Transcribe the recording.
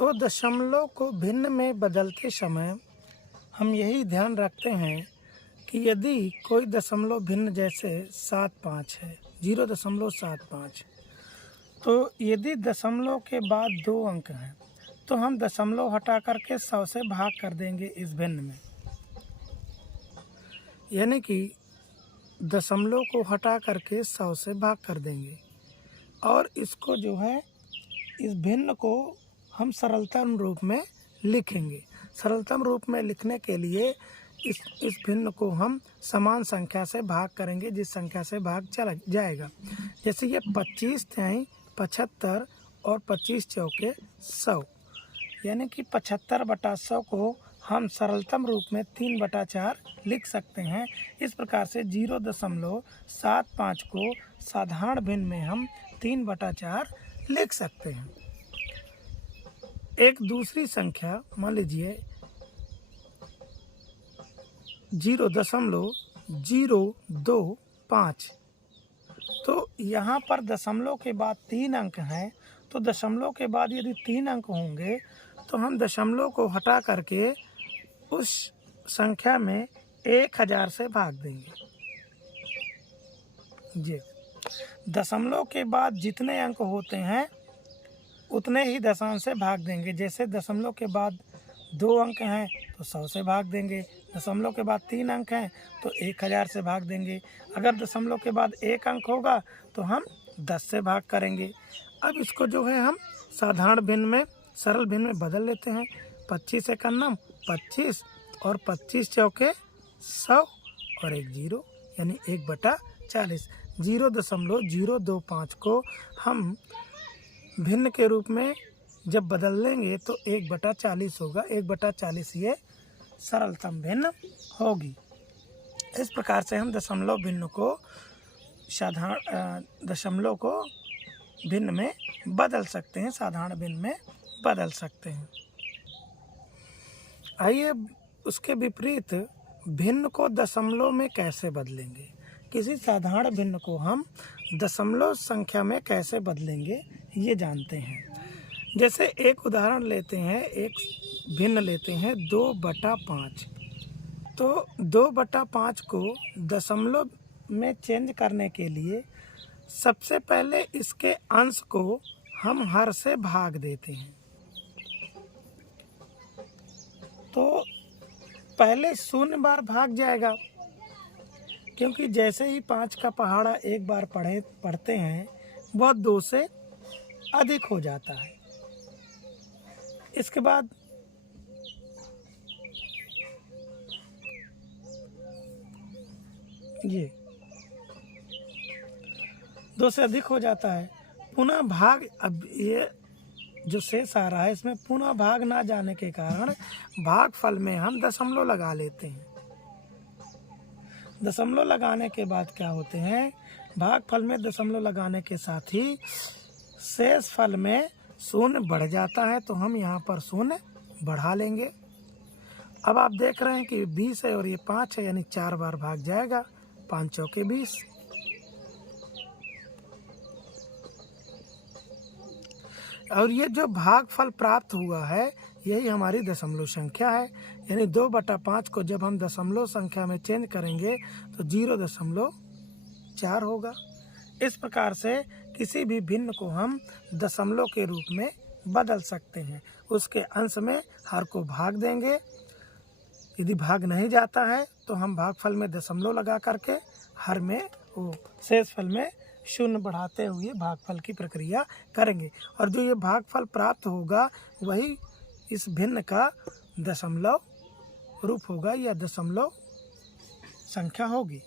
तो दशमलव को भिन्न में बदलते समय हम यही ध्यान रखते हैं कि यदि कोई दशमलव भिन्न जैसे 75 है, 0.75, तो यदि दशमलव के बाद 2 अंक हैं तो हम दशमलव हटा करके 100 से भाग कर देंगे इस भिन्न में। यानी कि दशमलव को हटा करके 100 से भाग कर देंगे और इसको जो है इस भिन्न को हम सरलतम रूप में लिखेंगे। सरलतम रूप में लिखने के लिए इस भिन्न को हम समान संख्या से भाग करेंगे, जिस संख्या से भाग चला जाएगा। जैसे ये 25 तिहाई 75 और 25 चौके 100, यानी कि 75/100 को हम सरलतम रूप में 3/4 लिख सकते हैं। इस प्रकार से 0.75 को साधारण भिन्न में हम 3/4 लिख सकते हैं। एक दूसरी संख्या मान लीजिए 0.025, तो यहाँ पर दशमलव के बाद 3 अंक हैं, तो दशमलव के बाद यदि 3 अंक होंगे तो हम दशमलव को हटा करके उस संख्या में 1000 से भाग देंगे। जी, दशमलव के बाद जितने अंक होते हैं उतने ही दशांश से भाग देंगे। जैसे दशमलव के बाद 2 अंक हैं तो 100 से भाग देंगे, दशमलव के बाद 3 अंक हैं तो 1000 से भाग देंगे। अगर दशमलव के बाद 1 अंक होगा तो हम 10 से भाग करेंगे। अब इसको जो है हम साधारण भिन्न में, सरल भिन्न में बदल लेते हैं। 25 एकन्नम 25 और 25 चौके 100 और 1 0, यानी 1/40। 0.025 को हम भिन्न के रूप में जब बदल लेंगे तो 1/40 होगा। 1/40 ये सरलतम भिन्न होगी। इस प्रकार से हम दशमलव भिन्न को दशमलव को भिन्न में बदल सकते हैं, साधारण भिन्न में बदल सकते हैं। आइए उसके विपरीत भिन्न को दशमलव में कैसे बदलेंगे। किसी साधारण भिन्न को हम दशमलव संख्या में कैसे बदलेंगे ये जानते हैं। जैसे एक उदाहरण लेते हैं, एक भिन्न लेते हैं 2/5। तो 2/5 को दशमलव में चेंज करने के लिए सबसे पहले इसके अंश को हम हर से भाग देते हैं। तो पहले 0 बार भाग जाएगा, क्योंकि जैसे ही 5 का पहाड़ा एक बार पढ़ते हैं वह 2 से अधिक हो जाता है। इसके बाद ये 2 से अधिक हो जाता है। पुनः भाग, अब ये जो शेष आ रहा है इसमें पुनः भाग ना जाने के कारण भागफल में हम दशमलव लगा लेते हैं। दशमलव लगाने के बाद क्या होते हैं, भागफल में दशमलव लगाने के साथ ही शेष फल में 0 बढ़ जाता है, तो हम यहाँ पर 0 बढ़ा लेंगे। अब आप देख रहे हैं कि 20 है और ये 5 है, यानी 4 बार भाग जाएगा। 5 चौके 20। और ये जो भागफल प्राप्त हुआ है यही हमारी दशमलव संख्या है। यानी 2/5 को जब हम दशमलव संख्या में चेंज करेंगे तो 0.4 होगा। इस प्रकार से किसी भी भिन्न को हम दशमलव के रूप में बदल सकते हैं। उसके अंश में हर को भाग देंगे। यदि भाग नहीं जाता है तो हम भागफल में दशमलव लगा करके हर में वो शेष फल में 0 बढ़ाते हुए भागफल की प्रक्रिया करेंगे। और जो ये भागफल प्राप्त होगा वही इस भिन्न का दशमलव रूप होगा या दशमलव संख्या होगी।